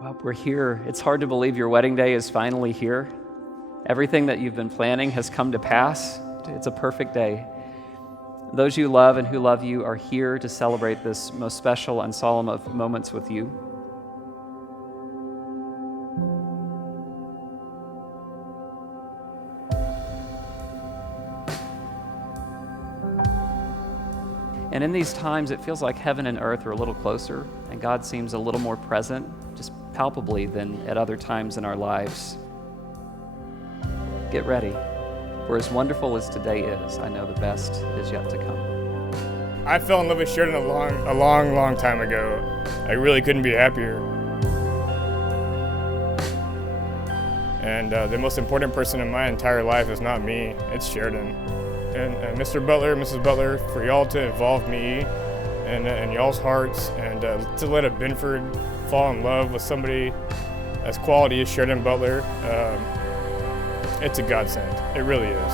Well, we're here. It's hard to believe your wedding day is finally here. Everything that you've been planning has come to pass. It's a perfect day. Those you love and who love you are here to celebrate this most special and solemn of moments with you. And in these times, it feels like heaven and earth are a little closer, and God seems a little more present, just palpably, than at other times in our lives. Get ready, for as wonderful as today is, I know the best is yet to come. I fell in love with Sheridan a long time ago. I really couldn't be happier. And the most important person in my entire life is not me, it's Sheridan. And Mr. Butler, Mrs. Butler, for y'all to involve me and y'all's hearts, and to let a Binford fall in love with somebody as quality as Sheridan Butler, it's a godsend. It really is.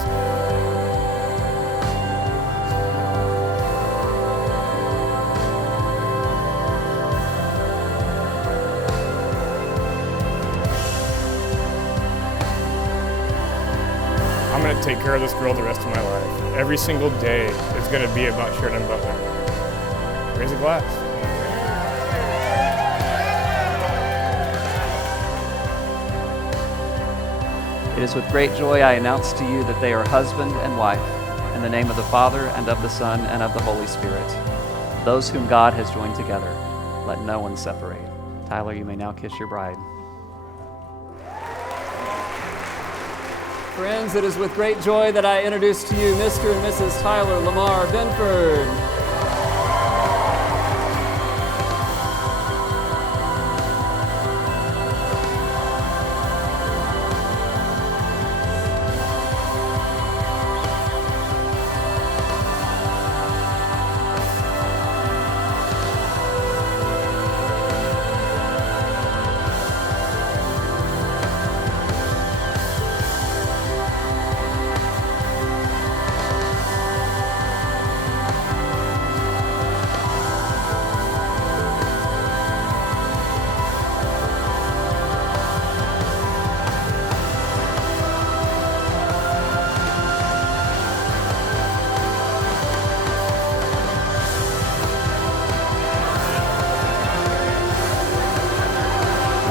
I'm going to take care of this girl the rest of my life. Every single day is going to be about Sheridan Butler. Raise a glass. It is with great joy I announce to you that they are husband and wife, in the name of the Father, and of the Son, and of the Holy Spirit. Those whom God has joined together, let no one separate. Tyler, you may now kiss your bride. Friends, it is with great joy that I introduce to you Mr. and Mrs. Tyler Lamar Binford.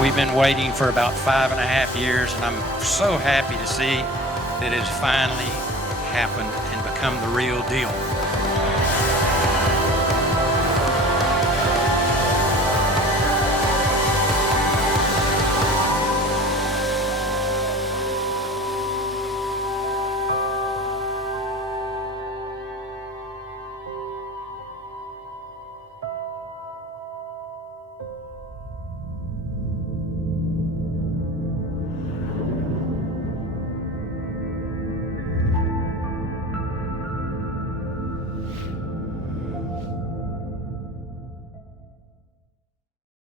We've been waiting for about 5.5 years, and I'm so happy to see that it's finally happened and become the real deal.